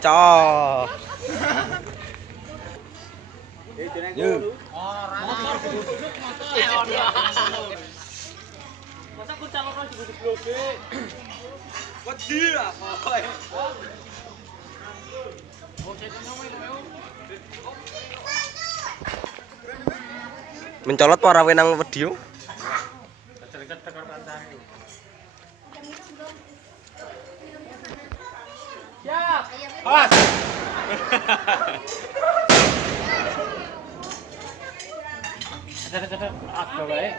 Cok. Yo. Masa ku calon juga di bloge. Wedi apa? Mencolot para wenang video. Siap. Awas. Ada apa baik?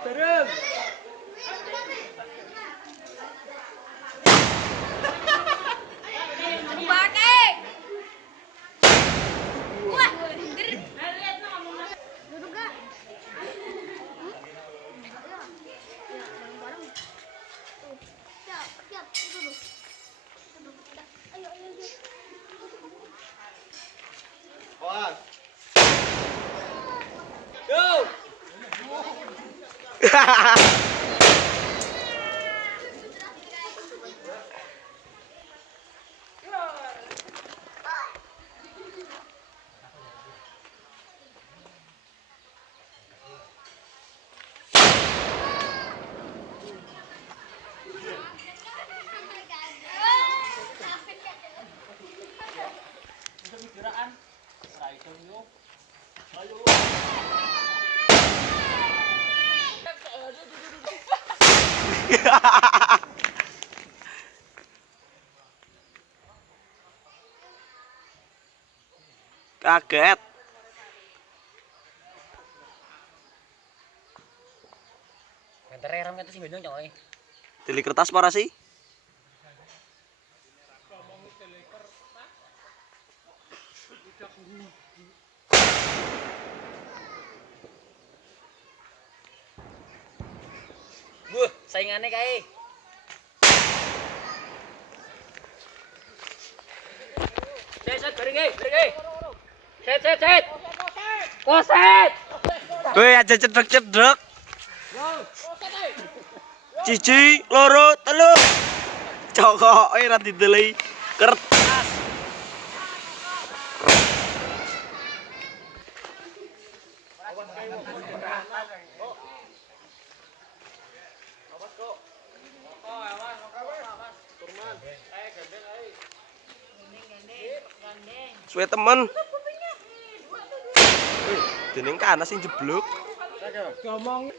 Terus. Go. Kaget. Ngetereram itu sih bojong coy. Tili kertas para sih? Saingannya kayak. Set, beri. Set. Koset. Weh aja cedek. Cici, loro, telu. Cokoke ra dideli kertas. Suwe temen. Jeneng kana sing jeblok. Ngomong.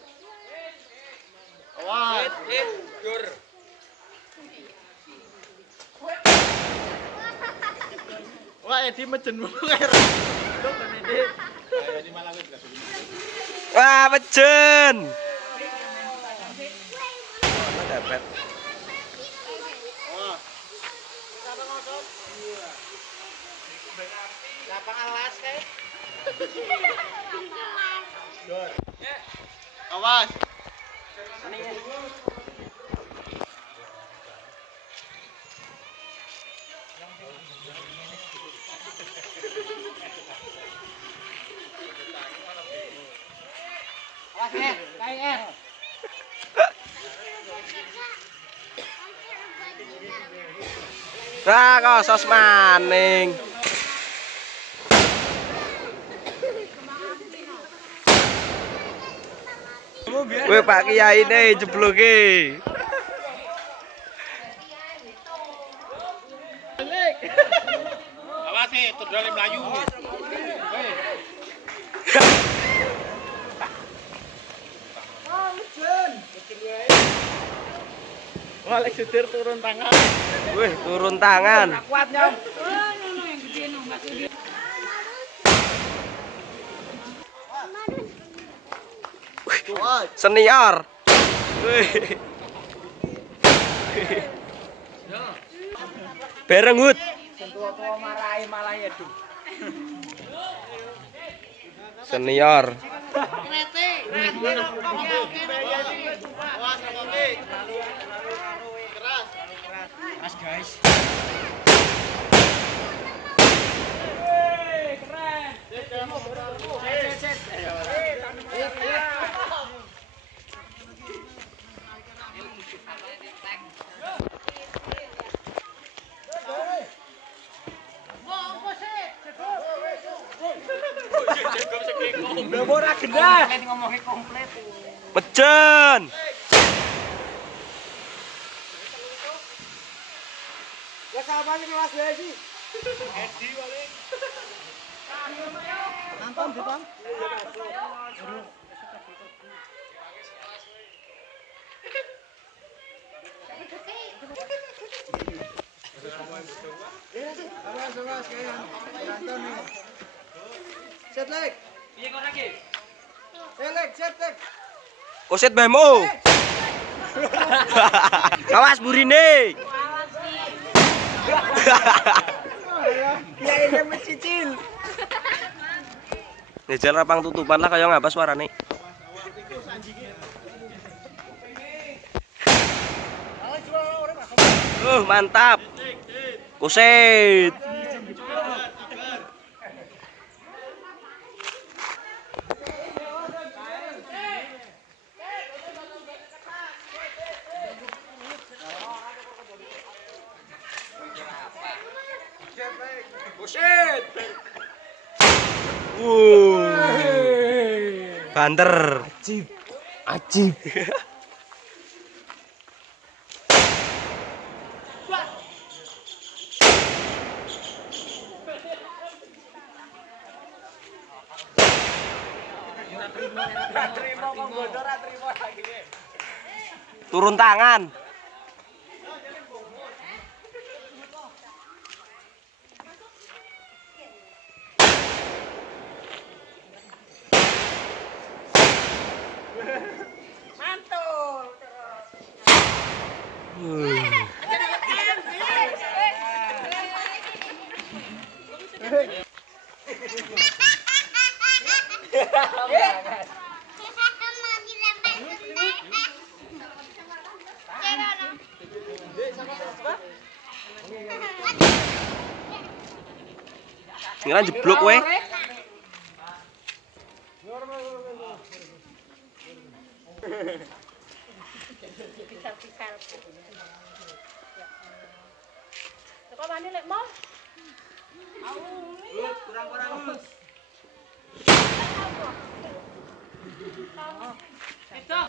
Awas. Dur. Wah, Edi mejen mulu kae. Loh, kan Edi. Ayo di malang wis gak. Wah, mejen. Dapat. Oh. Siapa ngosot? Iya. Lapangan las kae. Dur. Awas. Nah, kok sos maning. Weh Pak Kiai ne jebloke. Awas nih, terdali Melayu. Oleh setir turun tangan. Wih, turun tangan. Kuatnya. Senior. Wih. Bareng Hud. Tua-tua marahi malah ya tuh. Senior. Keras guys. Ora gendah. Ngomongnya komplit. Mejen. Ya sama sih kelas gue sih. Edi paling. Nonton di Bang. Set leg. Iya kok lagi. Leg, set leg. Koset bemo. Awas burine. Ya ini mencicil. Ngejar rapang tutupan lah kayak ngapa suarane. Mantap. Koset. Buset. Banter. Ajib. Ajib. Turun tangan. Mantul. Ngira jeblok we. Kok mandi lek mau? Kurang-kurang. Itu.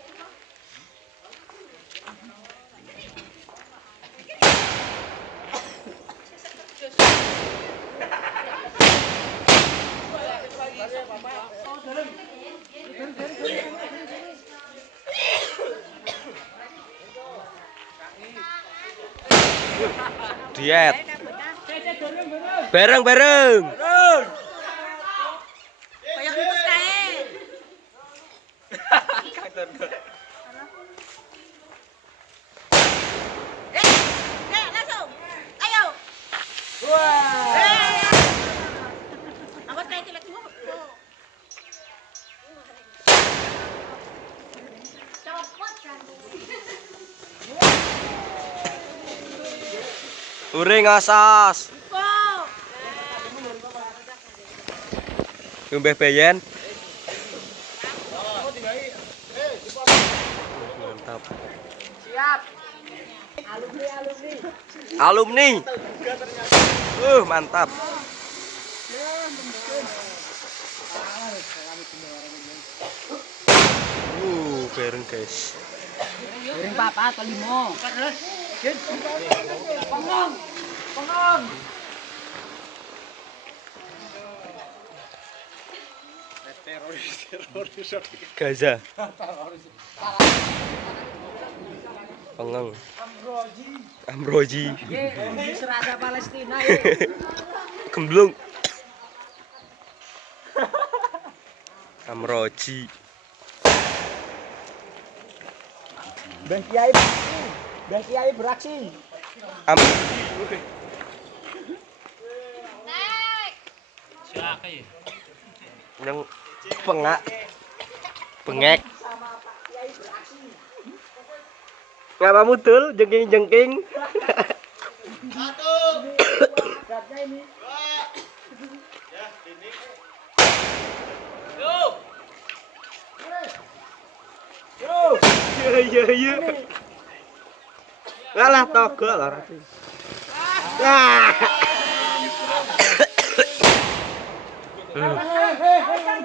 Diet. Bareng-bareng. Kayak bungkus kae. Langsung. Ayo. Wah. Angkat kae cilek semua. Copot kan. Uring asas. Kok. Kumbeh beyen. Mantap. Siap. Alumni. Mantap. Bareng guys. Piring 4 atau 5? Pengong. Pengong. Teroris. Gaza. Pengeng. Ambroji. Serada Palestina Gemblung. Amroji. Mbah Kiai beraksi. Am. Yang pengek. Ngapa mudul jengking-jengking? Satu. Beratnya ini. Ya, ini. Iya. Ngalah togol lah. Ah.